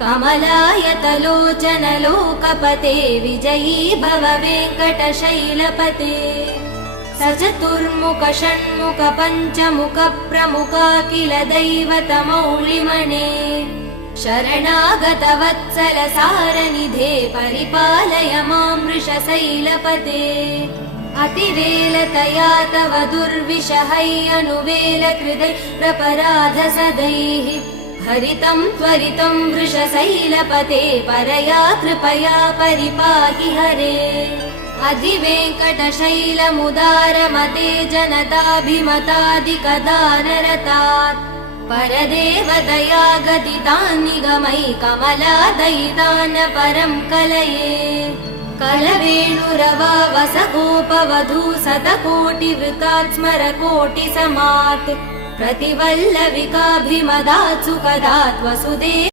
कमलायतलोचन लोकपते विजयी भव वेङ्कटशैलपते सचतुर्मुख षण्मुख पञ्चमुख प्रमुखाखिल दैवतमौलिमणे शरणागत वत्सल सारनिधे परिपालय मां वृषशैलपते अतिवेलतया तव दुर्विषहै अनुवेल कृदै प्रपराध सदैः हरितं त्वरितं वृषशैलपते परया कृपया परिपाहि हरे अधिवेङ्कटशैलमुदारमते जनताभिमतादिकदानरतात् परदेवदया गदितान् निगमै कमलादयितान् परं कलये कलवेणुरवा वसगोपवधू शतकोटिवृतात् स्मरकोटिसमात् प्रतिवल्लविकाभिमदात् सुखदात् वसुदेव